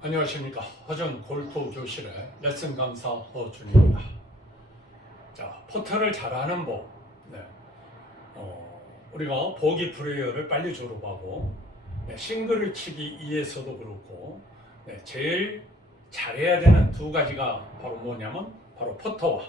안녕하십니까. 허전 골프 교실의 레슨 강사 허준입니다. 자, 퍼터를 잘하는 법. 네. 우리가 보기 플레이어를 빨리 졸업하고, 싱글을 치기 2에서도 그렇고, 제일 잘해야 되는 두 가지가 바로 뭐냐면, 바로 퍼터와,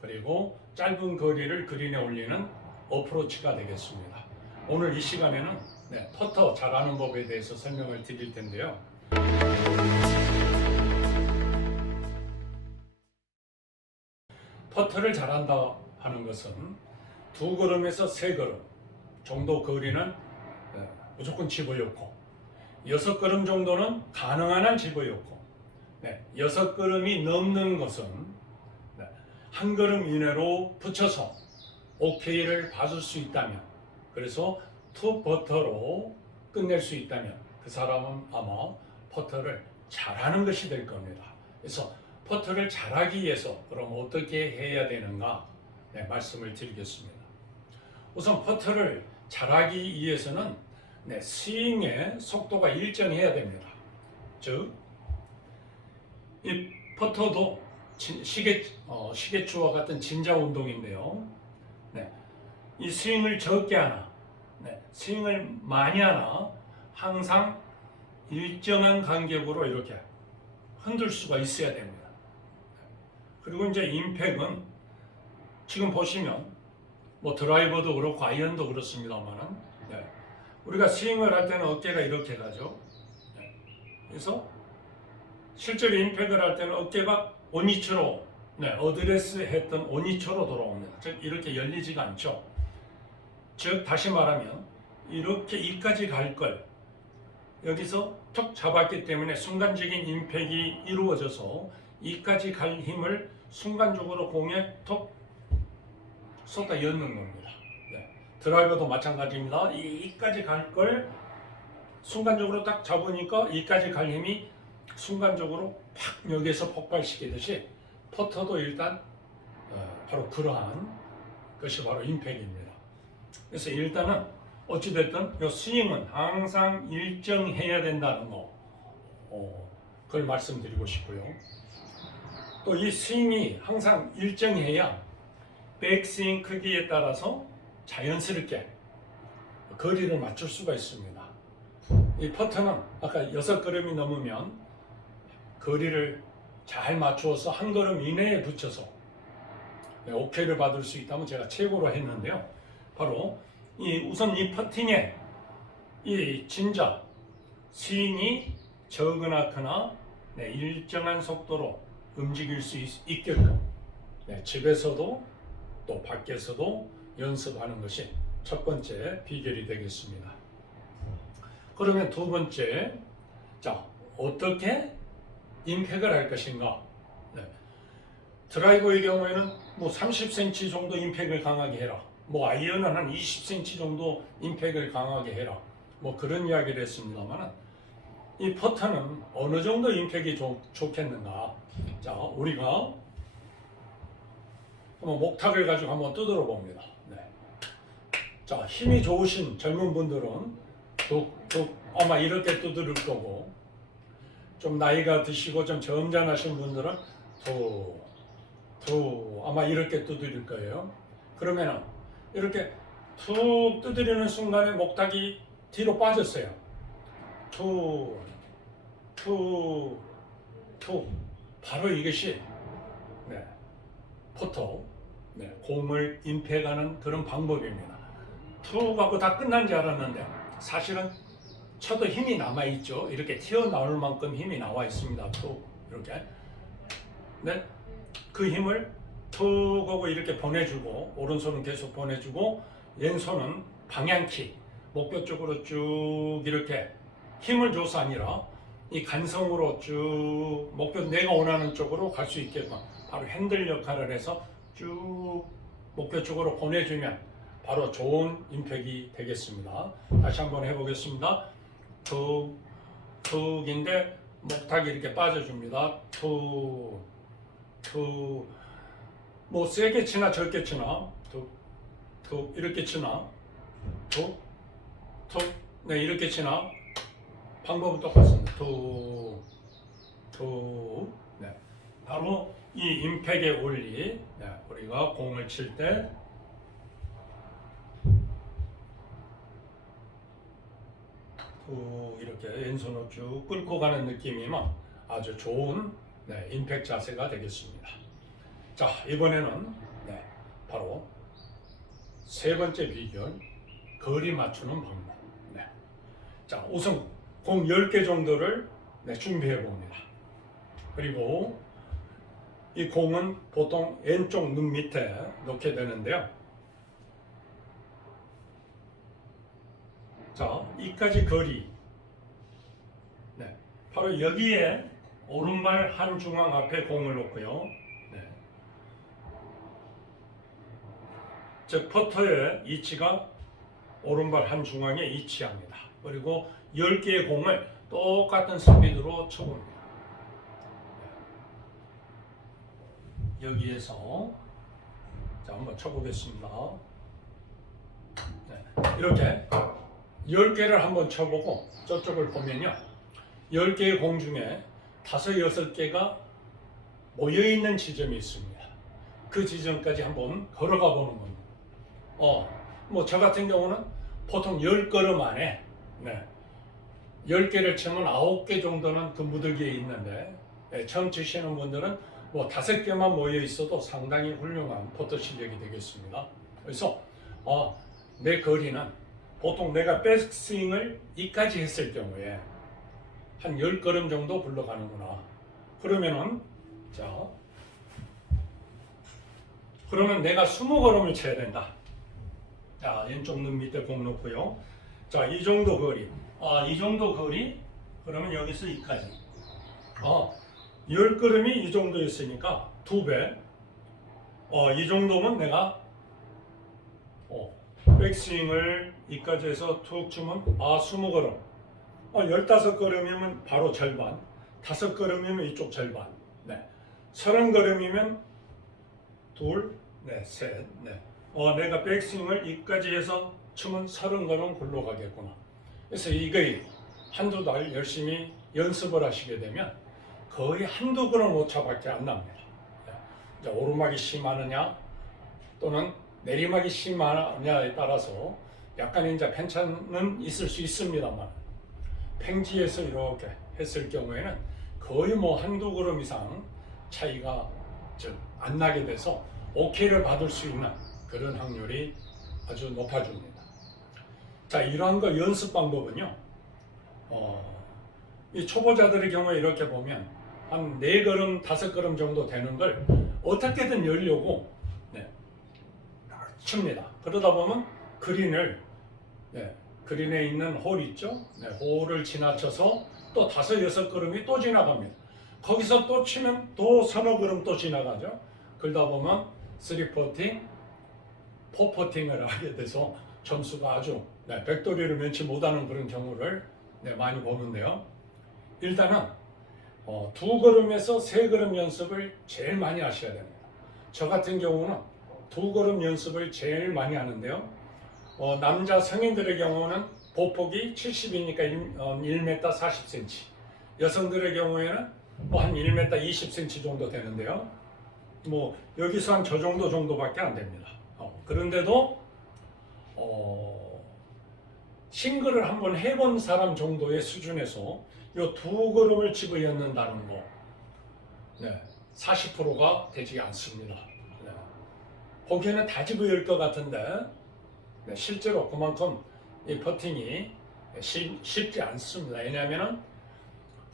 그리고 짧은 거리를 그린에 올리는 어프로치가 되겠습니다. 오늘 이 시간에는 퍼터 잘하는 법에 대해서 설명을 드릴 텐데요. 퍼터를 잘한다 하는 것은 두 걸음에서 세 걸음 정도 거리는 무조건 집어넣고, 여섯 걸음 정도는 가능한 한 집어넣고, 여섯 걸음이 넘는 것은 한 걸음 이내로 붙여서 OK를 받을 수 있다면, 그래서 투 퍼터로 끝낼 수 있다면 그 사람은 아마 퍼터를 잘하는 것이 될 겁니다. 그래서 퍼터를 잘하기 위해서 그럼 어떻게 해야 되는가 말씀을 드리겠습니다. 우선 퍼터를 잘하기 위해서는 스윙의 속도가 일정해야 됩니다. 즉, 이 퍼터도 시계추와 같은 진자 운동인데요. 이 스윙을 적게 하나, 스윙을 많이 하나 항상 일정한 간격으로 이렇게 흔들 수가 있어야 됩니다. 그리고 이제 임팩은 지금 보시면 뭐 드라이버도 그렇고 아이언도 그렇습니다만은 우리가 스윙을 할 때는 어깨가 이렇게 가죠. 그래서 실제로 임팩을 할 때는 어깨가 오니처로 어드레스 했던 오니처로 돌아옵니다. 즉 이렇게 열리지가 않죠. 즉 다시 말하면 이렇게 이까지 갈 걸 여기서 툭 잡았기 때문에 순간적인 임팩이 이루어져서 이까지 갈 힘을 순간적으로 공에 툭 쏟아 였는 겁니다. 드라이버도 마찬가지입니다. 이까지 갈 걸 순간적으로 딱 잡으니까 이까지 갈 힘이 순간적으로 팍 여기에서 폭발시키듯이 퍼터도 일단 바로 그러한 것이 바로 임팩입니다. 그래서 일단은 어찌됐든 이 스윙은 항상 일정해야 된다는 거, 그걸 말씀드리고 싶고요. 또 이 스윙이 항상 일정해야 백스윙 크기에 따라서 자연스럽게 거리를 맞출 수가 있습니다. 이 퍼터는 아까 6걸음이 넘으면 거리를 잘 맞추어서 한 걸음 이내에 붙여서 OK를 받을 수 있다면 제가 최고로 했는데요. 바로 우선 이 퍼팅에 이 진자 스윙이 적은하거나 일정한 속도로 움직일 수 있게끔 집에서도 또 밖에서도 연습하는 것이 첫 번째 비결이 되겠습니다. 그러면 두 번째, 자, 어떻게 임팩을 할 것인가? 드라이버의 경우에는 뭐 30cm 정도 임팩을 강하게 해라. 뭐 아이언은 한 20cm 정도 임팩을 강하게 해라. 뭐 그런 이야기를 했습니다만, 이 퍼터는 어느 정도 임팩이 좋겠는가? 자, 우리가 한번 목탁을 가지고 한번 두드려 봅니다. 자, 힘이 좋으신 젊은 분들은 툭툭 아마 이렇게 두드릴 거고, 좀 나이가 드시고 좀 점잖으신 분들은 툭툭 아마 이렇게 두드릴 거예요. 그러면은 이렇게 툭 두드리는 순간에 목탁이 뒤로 빠졌어요. 툭, 툭, 툭. 바로 이것이 퍼터, 공을 임팩하는 그런 방법입니다. 툭 하고 다 끝난 줄 알았는데 사실은 쳐도 힘이 남아있죠. 이렇게 튀어나올 만큼 힘이 나와 있습니다. 툭 이렇게. 그 힘을 툭 하고 이렇게 보내주고, 오른손은 계속 보내주고 왼손은 방향키 목표 쪽으로 쭉 이렇게 힘을 줘서 아니라 이 간성으로 쭉 목표 내가 원하는 쪽으로 갈 수 있게끔 바로 핸들 역할을 해서 쭉 목표 쪽으로 보내주면 바로 좋은 임팩이 되겠습니다. 다시 한번 해보겠습니다. 툭, 툭인데 목탁이 이렇게 빠져줍니다. 툭, 툭. 뭐 세게 치나 적게 치나, 툭, 툭 이렇게 치나, 툭, 툭, 이렇게 치나 방법은 똑같습니다. 툭, 투. 네. 바로 이 임팩의 원리. 네. 우리가 공을 칠 때 이렇게 왼손으로 쭉 끌고 가는 느낌이면 아주 좋은 임팩 자세가 되겠습니다. 자, 이번에는 바로 세 번째 비결, 거리 맞추는 방법. 자, 우선 공 10개 정도를 준비해 봅니다. 그리고 이 공은 보통 왼쪽 눈 밑에 놓게 되는데요. 자, 이까지 거리. 바로 여기에 오른발 한 중앙 앞에 공을 놓고요. 즉 퍼터의 위치가 오른발 한 중앙에 위치합니다. 그리고 10개의 공을 똑같은 스피드로 쳐봅니다. 여기에서 자, 한번 쳐보겠습니다. 이렇게 10개를 한번 쳐보고 저쪽을 보면요, 10개의 공 중에 5, 6개가 모여있는 지점이 있습니다. 그 지점까지 한번 걸어가 보는 겁니다. 뭐 저 같은 경우는 보통 10걸음 안에 10개를 치면 9개 정도는 그 무더기에 있는데, 처음 치시는 분들은 뭐 5개만 모여 있어도 상당히 훌륭한 퍼터 실력이 되겠습니다. 그래서 내 거리는 보통 내가 백스윙을 이까지 했을 경우에 한 10걸음 정도 굴러가는구나. 그러면은 그러면 내가 20걸음을 쳐야 된다. 자, 왼쪽 눈 밑에 공 놓고요. 자, 이 정도 거리. 이 정도 거리. 그러면 여기서 이까지. 10걸음이 이 정도 있으니까 2배. 이 정도면 내가 백스윙을 이까지 해서 툭 치면 20걸음. 15걸음이면 바로 절반. 5걸음이면 이쪽 절반. 30걸음이면 둘, 셋. 내가 백스윙을 이까지 해서 치면 30걸음 굴러가겠구나. 그래서 이거 한두 달 열심히 연습을 하시게 되면 거의 한두 걸음 오차밖에 안 납니다. 이제 오르막이 심하느냐 또는 내리막이 심하느냐에 따라서 약간 이제 편차는 있을 수 있습니다만, 팽지에서 이렇게 했을 경우에는 거의 뭐 한두 걸음 이상 차이가 안 나게 돼서 오케이를 받을 수 있는 그런 확률이 아주 높아집니다. 자, 이러한 거 연습 방법은요, 이 초보자들의 경우에 이렇게 보면 한 4걸음, 5걸음 정도 되는 걸 어떻게든 열려고 칩니다. 그러다 보면 그린을 그린에 있는 홀 있죠? 홀을 지나쳐서 또 5, 6걸음이 또 지나갑니다. 거기서 또 치면 또 서너 걸음 또 지나가죠. 그러다 보면 3퍼팅, 4퍼팅을 하게 돼서 점수가 아주 백돌이를 면치 못하는 그런 경우를 많이 보는데요. 일단은 2걸음에서 3걸음 연습을 제일 많이 하셔야 됩니다. 저 같은 경우는 2걸음 연습을 제일 많이 하는데요. 남자 성인들의 경우는 보폭이 70이니까 1m 40cm, 여성들의 경우에는 한 1m 20cm 정도 되는데요. 뭐 여기서 한 저 정도밖에 안 됩니다. 그런데도 싱글을 한번 해본 사람 정도의 수준에서 이 2걸음을 집어넣는다는 거 40%가 되지 않습니다. 보기에는 다 집어열 것 같은데 실제로 그만큼 이 퍼팅이 쉽지 않습니다. 왜냐하면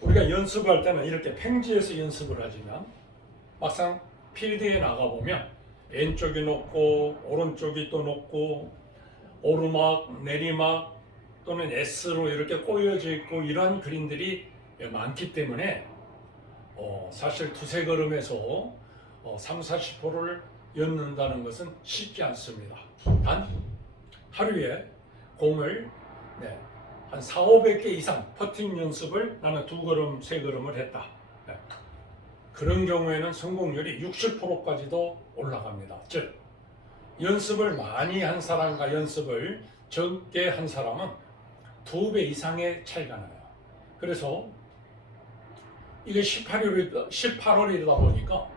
우리가 연습할 때는 이렇게 팽지에서 연습을 하지만 막상 필드에 나가보면 왼쪽이 높고 오른쪽이 또 높고 오르막, 내리막 또는 S로 이렇게 꼬여져 있고 이러한 그린들이 많기 때문에 사실 2-3걸음에서 30-40%를 엮는다는 것은 쉽지 않습니다. 단 하루에 공을 한 4-500개 이상 퍼팅 연습을 나는 2걸음, 3걸음을 했다. 그런 경우에는 성공률이 60%까지도 올라갑니다. 즉 연습을 많이 한 사람과 연습을 적게 한 사람은 2배 이상의 차이가 나요. 그래서 이게 18홀이다 보니까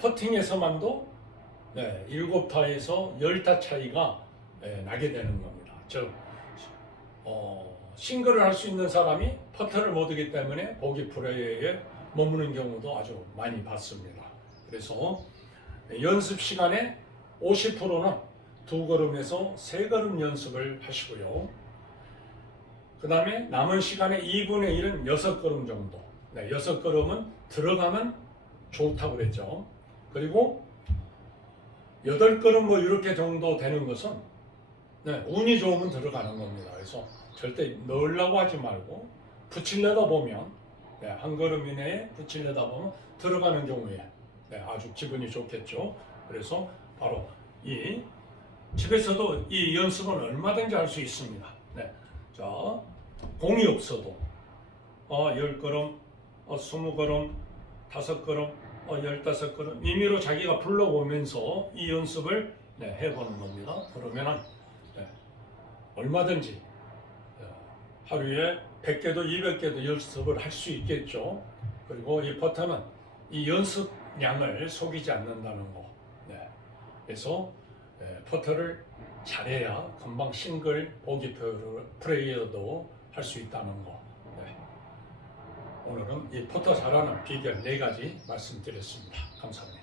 퍼팅에서만도 7타에서 10타 차이가 나게 되는 겁니다. 즉 싱글을 할 수 있는 사람이 퍼터를 못 하기 때문에 보기 플레이에 머무는 경우도 아주 많이 봤습니다. 그래서 연습 시간에 50%는 2걸음에서 3걸음 연습을 하시고요. 그 다음에 남은 시간의 2분의 1은 6걸음 정도. 6걸음은 들어가면 좋다고 그랬죠. 그리고 8걸음 뭐 이렇게 정도 되는 것은 운이 좋으면 들어가는 겁니다. 그래서 절대 넣으려고 하지 말고 붙이려다 보면 한 걸음 이내에 붙이려다 보면 들어가는 경우에 아주 기분이 좋겠죠. 그래서 바로 이 집에서도 이 연습은 얼마든지 할 수 있습니다. 자, 공이 없어도 10걸음, 20걸음, 5걸음, 15걸음 임의로 자기가 불러보면서 이 연습을 해보는 겁니다. 그러면은 얼마든지 하루에 100개도 200개도 연습을 할 수 있겠죠. 그리고 이 퍼터는 이 연습량을 속이지 않는다는 거. 그래서 퍼터를 잘해야 금방 싱글, 보기 플레이어도 할 수 있다는 거. 오늘은 이 퍼터 잘하는 비결 4가지 말씀드렸습니다. 감사합니다.